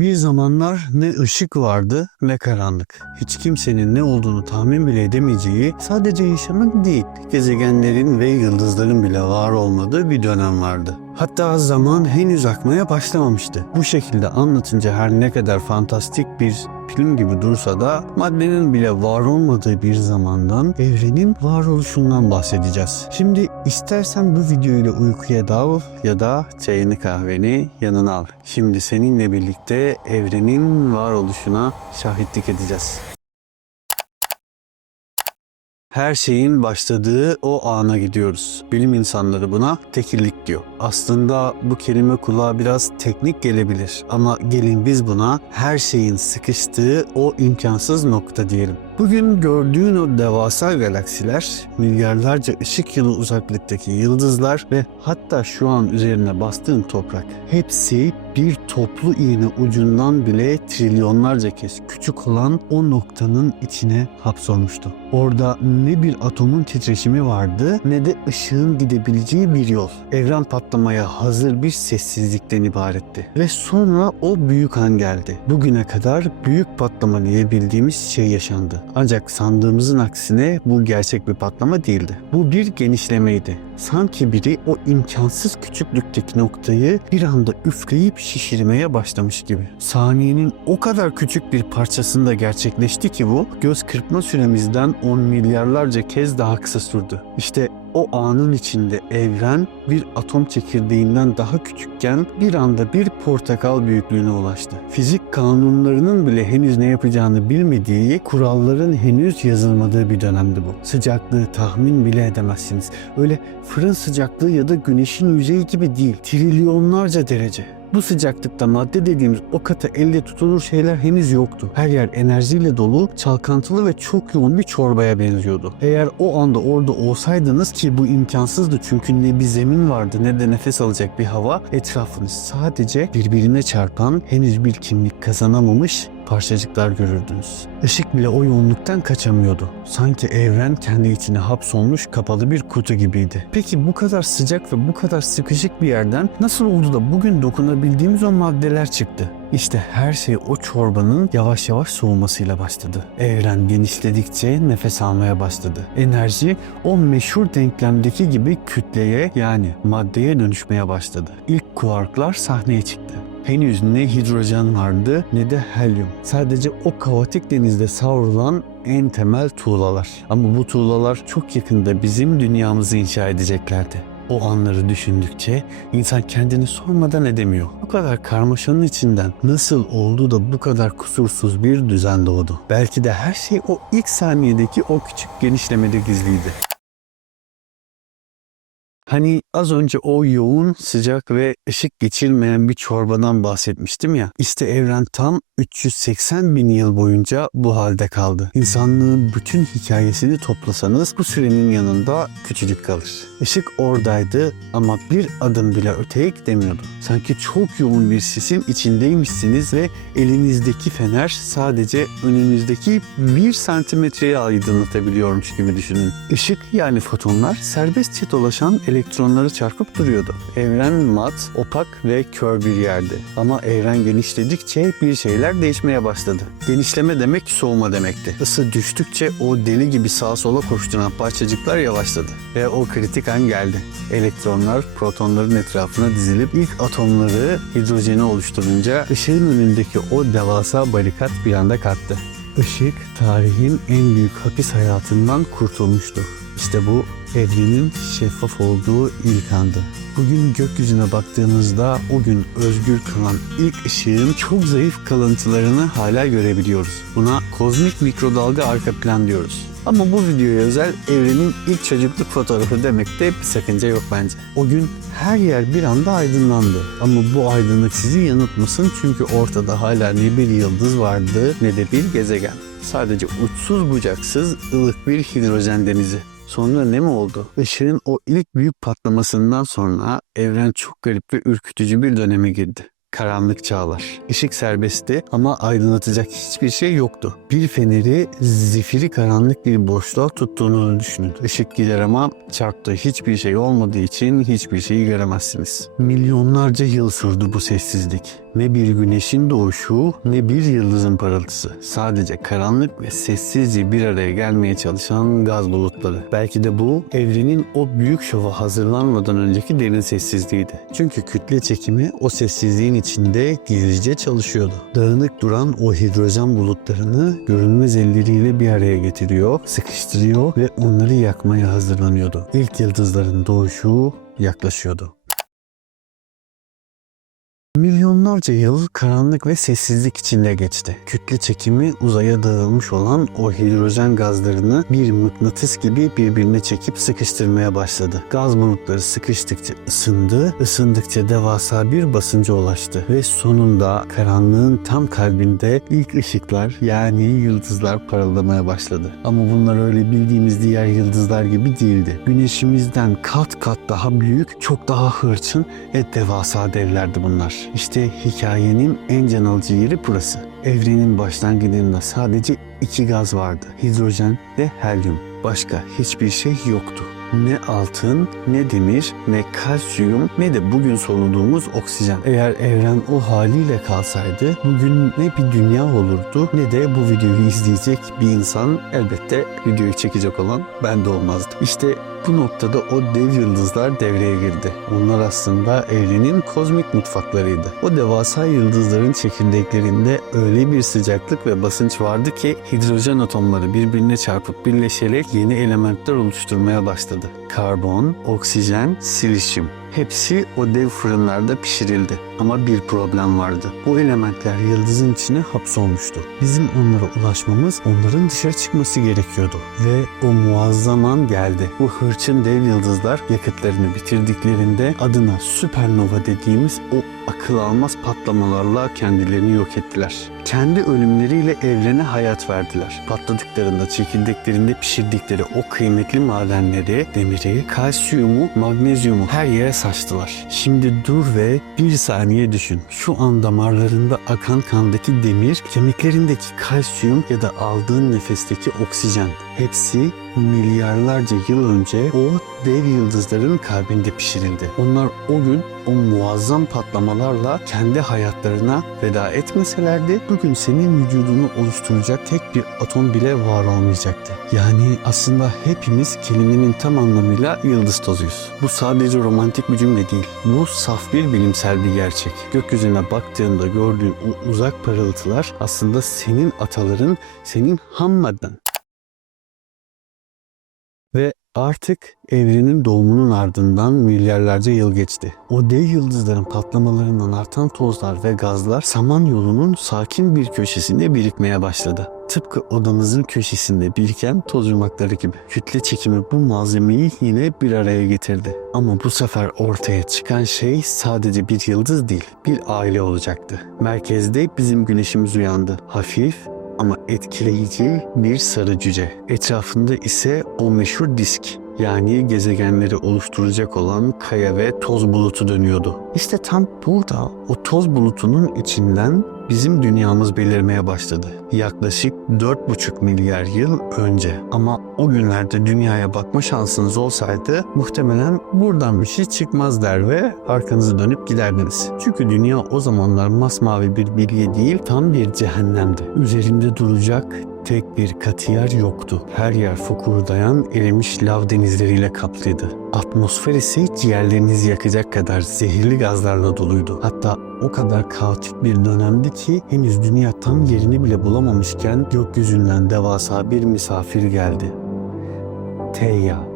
Bir zamanlar ne ışık vardı ne karanlık. Hiç kimsenin ne olduğunu tahmin bile edemeyeceği, sadece yaşamın değil, gezegenlerin ve yıldızların bile var olmadığı bir dönem vardı. Hatta zaman henüz akmaya başlamamıştı. Bu şekilde anlatınca her ne kadar fantastik bir film gibi dursa da maddenin bile var olmadığı bir zamandan, evrenin varoluşundan bahsedeceğiz. Şimdi istersen bu videoyla uykuya dal ya da çayını kahveni yanına al. Şimdi seninle birlikte evrenin varoluşuna şahitlik edeceğiz. Her şeyin başladığı o ana gidiyoruz. Bilim insanları buna tekillik diyor. Aslında bu kelime kulağa biraz teknik gelebilir ama gelin biz buna her şeyin sıkıştığı o imkansız nokta diyelim. Bugün gördüğün o devasa galaksiler, milyarlarca ışık yılı uzaklıktaki yıldızlar ve hatta şu an üzerine bastığın toprak, hepsi bir toplu iğne ucundan bile trilyonlarca kez küçük olan o noktanın içine hapsolmuştu. Orada ne bir atomun titreşimi vardı ne de ışığın gidebileceği bir yol. Evren patlamaya hazır bir sessizlikten ibaretti. Ve sonra o büyük an geldi. Bugüne kadar büyük patlama diye bildiğimiz şey yaşandı. Ancak sandığımızın aksine bu gerçek bir patlama değildi. Bu bir genişlemeydi. Sanki biri o imkansız küçüklükteki noktayı bir anda üfleyip şişirmeye başlamış gibi. Saniyenin o kadar küçük bir parçasında gerçekleşti ki bu, göz kırpma süremizden 10 milyarlarca kez daha kısa sürdü. İşte o anın içinde evren bir atom çekirdeğinden daha küçükken bir anda bir portakal büyüklüğüne ulaştı. Fizik kanunlarının bile henüz ne yapacağını bilmediği, kuralların henüz yazılmadığı bir dönemdi bu. Sıcaklığı tahmin bile edemezsiniz. Öyle fırın sıcaklığı ya da güneşin yüzeyi gibi değil. Trilyonlarca derece. Bu sıcaklıkta madde dediğimiz o katı elle tutulur şeyler henüz yoktu. Her yer enerjiyle dolu, çalkantılı ve çok yoğun bir çorbaya benziyordu. Eğer o anda orada olsaydınız, ki bu imkansızdı çünkü ne bir zemin vardı ne de nefes alacak bir hava, etrafınız sadece birbirine çarpan, henüz bir kimlik kazanamamış parçacıklar görürdünüz. Işık bile o yoğunluktan kaçamıyordu. Sanki evren kendi içine hapsolmuş kapalı bir kutu gibiydi. Peki bu kadar sıcak ve bu kadar sıkışık bir yerden nasıl oldu da bugün dokunabildiğimiz o maddeler çıktı? İşte her şey o çorbanın yavaş yavaş soğumasıyla başladı. Evren genişledikçe nefes almaya başladı. Enerji o meşhur denklemdeki gibi kütleye, yani maddeye dönüşmeye başladı. İlk kuarklar sahneye çıktı. Henüz ne hidrojen vardı ne de helyum. Sadece o kaotik denizde savrulan en temel tuğlalar. Ama bu tuğlalar çok yakında bizim dünyamızı inşa edeceklerdi. O anları düşündükçe insan kendini sormadan edemiyor. Bu kadar karmaşanın içinden nasıl oldu da bu kadar kusursuz bir düzen doğdu? Belki de her şey o ilk saniyedeki o küçük genişlemede gizliydi. Hani az önce o yoğun, sıcak ve ışık geçirmeyen bir çorbadan bahsetmiştim ya. İşte evren tam 380 bin yıl boyunca bu halde kaldı. İnsanlığın bütün hikayesini toplasanız bu sürenin yanında küçücük kalır. Işık oradaydı ama bir adım bile öteye gidemiyordu. Sanki çok yoğun bir sisin içindeymişsiniz ve elinizdeki fener sadece önünüzdeki 1 santimetreyi aydınlatabiliyormuş gibi düşünün. Işık, yani fotonlar, serbestçe dolaşan elektronları çarpıp duruyordu. Evren mat, opak ve kör bir yerdi. Ama evren genişledikçe bir şeyler değişmeye başladı. Genişleme demek soğuma demekti. Isı düştükçe o deli gibi sağa sola koşturan parçacıklar yavaşladı. Ve o kritik an geldi. Elektronlar protonların etrafına dizilip ilk atomları, hidrojeni oluşturunca ışığın önündeki o devasa barikat bir anda kalktı. Işık tarihin en büyük hapis hayatından kurtulmuştu. İşte bu evrenin şeffaf olduğu ilk andı. Bugün gökyüzüne baktığımızda o gün özgür kalan ilk ışığın çok zayıf kalıntılarını hala görebiliyoruz. Buna kozmik mikrodalga arka plan diyoruz. Ama bu videoya özel evrenin ilk çocukluk fotoğrafı demekte bir sakınca yok bence. O gün her yer bir anda aydınlandı. Ama bu aydınlık sizi yanıltmasın, çünkü ortada hala ne bir yıldız vardı ne de bir gezegen. Sadece uçsuz bucaksız ılık bir hidrojen denizi. Sonra ne mi oldu? Işığın o ilk büyük patlamasından sonra evren çok garip ve ürkütücü bir döneme girdi. Karanlık çağlar. Işık serbestti ama aydınlatacak hiçbir şey yoktu. Bir feneri zifiri karanlık bir boşluğa tuttuğunu düşünün. Işık gider ama çarptığı hiçbir şey olmadığı için hiçbir şeyi göremezsiniz. Milyonlarca yıl sürdü bu sessizlik. Ne bir güneşin doğuşu, ne bir yıldızın parıltısı. Sadece karanlık ve sessizce bir araya gelmeye çalışan gaz bulutları. Belki de bu evrenin o büyük şova hazırlanmadan önceki derin sessizliğiydi. Çünkü kütle çekimi o sessizliğin içinde gizlice çalışıyordu. Dağınık duran o hidrojen bulutlarını görünmez elleriyle bir araya getiriyor, sıkıştırıyor ve onları yakmaya hazırlanıyordu. İlk yıldızların doğuşu yaklaşıyordu. Milyonlarca yıl karanlık ve sessizlik içinde geçti. Kütle çekimi uzaya dağılmış olan o hidrojen gazlarını bir mıknatıs gibi birbirine çekip sıkıştırmaya başladı. Gaz bulutları sıkıştıkça ısındı, ısındıkça devasa bir basınca ulaştı ve sonunda karanlığın tam kalbinde ilk ışıklar yani yıldızlar parıldamaya başladı. Ama bunlar öyle bildiğimiz diğer yıldızlar gibi değildi. Güneşimizden kat kat daha büyük, çok daha hırçın ve devasa devlerdi bunlar. İşte hikayenin en can alıcı yeri burası. Evrenin başlangıcında sadece iki gaz vardı. Hidrojen ve helyum. Başka hiçbir şey yoktu. Ne altın, ne demir, ne kalsiyum, ne de bugün soluduğumuz oksijen. Eğer evren o haliyle kalsaydı bugün ne bir dünya olurdu ne de bu videoyu izleyecek bir insan, elbette videoyu çekecek olan ben de olmazdım. İşte bu noktada o dev yıldızlar devreye girdi. Onlar aslında evrenin kozmik mutfaklarıydı. O devasa yıldızların çekirdeklerinde öyle bir sıcaklık ve basınç vardı ki hidrojen atomları birbirine çarpıp birleşerek yeni elementler oluşturmaya başladı. Karbon, oksijen, silisyum. Hepsi o dev fırınlarda pişirildi. Ama bir problem vardı. Bu elementler yıldızın içine hapsolmuştu. Bizim onlara ulaşmamız, onların dışarı çıkması gerekiyordu. Ve o muazzam an geldi. Bu hırçın dev yıldızlar yakıtlarını bitirdiklerinde adına süpernova dediğimiz o akıl almaz patlamalarla kendilerini yok ettiler. Kendi ölümleriyle evrene hayat verdiler. Patladıklarında, çekirdeklerinde pişirdikleri o kıymetli madenleri, demiri, kalsiyumu, magnezyumu her yere saçtılar. Şimdi dur ve bir saniye düşün. Şu an damarlarında akan kandaki demir, kemiklerindeki kalsiyum ya da aldığın nefesteki oksijen. Hepsi milyarlarca yıl önce o dev yıldızların kalbinde pişirildi. Onlar o gün o muazzam patlamalarla kendi hayatlarına veda etmeselerdi bugün senin vücudunu oluşturacak tek bir atom bile var olmayacaktı. Yani aslında hepimiz kelimenin tam anlamıyla yıldız tozuyuz. Bu sadece romantik bir cümle değil. Bu saf bir bilimsel bir gerçek. Gökyüzüne baktığında gördüğün o uzak parıltılar aslında senin ataların, senin ham madden. Ve artık evrenin doğumunun ardından milyarlarca yıl geçti. O dev yıldızların patlamalarından artan tozlar ve gazlar Samanyolu'nun sakin bir köşesinde birikmeye başladı. Tıpkı odamızın köşesinde biriken toz yumakları gibi. Kütle çekimi bu malzemeyi yine bir araya getirdi. Ama bu sefer ortaya çıkan şey sadece bir yıldız değil, bir aile olacaktı. Merkezde bizim güneşimiz uyandı. Hafif ama etkileyici bir sarı cüce. Etrafında ise o meşhur disk, yani gezegenleri oluşturacak olan kaya ve toz bulutu dönüyordu. İşte tam burada o toz bulutunun içinden bizim dünyamız belirmeye başladı. Yaklaşık 4,5 milyar yıl önce. Ama o günlerde dünyaya bakma şansınız olsaydı muhtemelen buradan bir şey çıkmaz der ve arkanızı dönüp giderdiniz. Çünkü dünya o zamanlar masmavi bir bilye değil, tam bir cehennemdi. Üzerinde duracak tek bir katı yer yoktu. Her yer fokurdayan erimiş lav denizleriyle kaplıydı. Atmosfer ise ciğerlerinizi yakacak kadar zehirli gazlarla doluydu. Hatta o kadar kaotik bir dönemdi ki henüz dünya tam yerini bile bulamamışken gökyüzünden devasa bir misafir geldi. Theia.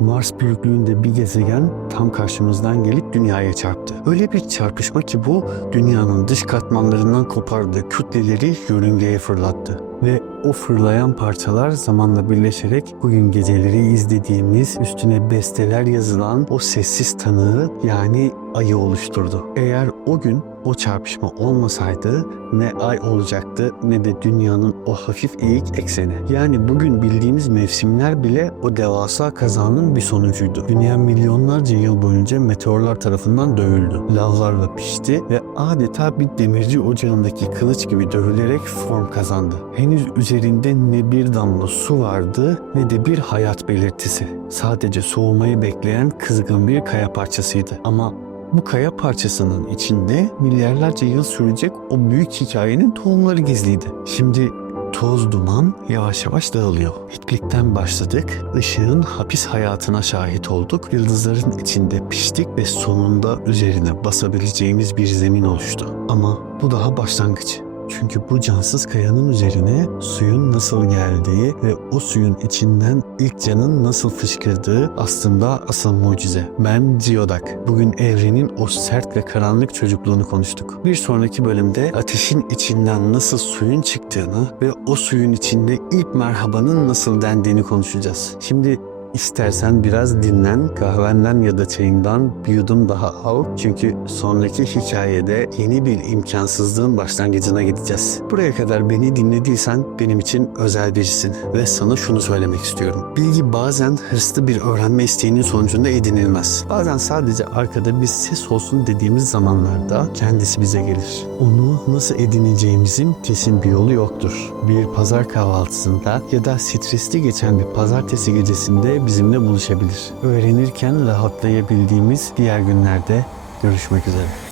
Mars büyüklüğünde bir gezegen tam karşımızdan gelip dünyaya çarptı. Öyle bir çarpışma ki bu dünyanın dış katmanlarından kopardığı kütleleri yörüngeye fırlattı. Ve o fırlayan parçalar zamanla birleşerek bugün geceleri izlediğimiz, üstüne besteler yazılan o sessiz tanığı yani ayı oluşturdu. Eğer o gün o çarpışma olmasaydı ne ay olacaktı ne de dünyanın o hafif eğik ekseni. Yani bugün bildiğimiz mevsimler bile o devasa kazanın bir sonucuydu. Dünya milyonlarca yıl boyunca meteorlar tarafından dövüldü. Lavlarla pişti ve adeta bir demirci ocağındaki kılıç gibi dövülerek form kazandı. Henüz üzerinde ne bir damla su vardı ne de bir hayat belirtisi. Sadece soğumayı bekleyen kızgın bir kaya parçasıydı. Ama Bu kaya parçasının içinde milyarlarca yıl sürecek o büyük hikayenin tohumları gizliydi. Şimdi toz duman yavaş yavaş dağılıyor. Heathcliff'ten başladık, ışığın hapis hayatına şahit olduk, yıldızların içinde piştik ve sonunda üzerine basabileceğimiz bir zemin oluştu. Ama bu daha başlangıç. Çünkü bu cansız kayanın üzerine suyun nasıl geldiği ve o suyun içinden ilk canın nasıl fışkırdığı aslında asıl mucize. Ben Ziyodak. Bugün evrenin o sert ve karanlık çocukluğunu konuştuk. Bir sonraki bölümde ateşin içinden nasıl suyun çıktığını ve o suyun içinde ilk merhabanın nasıl dendiğini konuşacağız. Şimdi İstersen biraz dinlen, kahvenden ya da çayından bir yudum daha al. Çünkü sonraki hikayede yeni bir imkansızlığın başlangıcına gideceğiz. Buraya kadar beni dinlediysen benim için özel birisin. Ve sana şunu söylemek istiyorum. Bilgi bazen hırslı bir öğrenme isteğinin sonucunda edinilmez. Bazen sadece arkada bir ses olsun dediğimiz zamanlarda kendisi bize gelir. Onu nasıl edineceğimizin kesin bir yolu yoktur. Bir pazar kahvaltısında ya da stresli geçen bir pazartesi gecesinde bizimle buluşabilir. Öğrenirken rahatlayabildiğimiz diğer günlerde görüşmek üzere.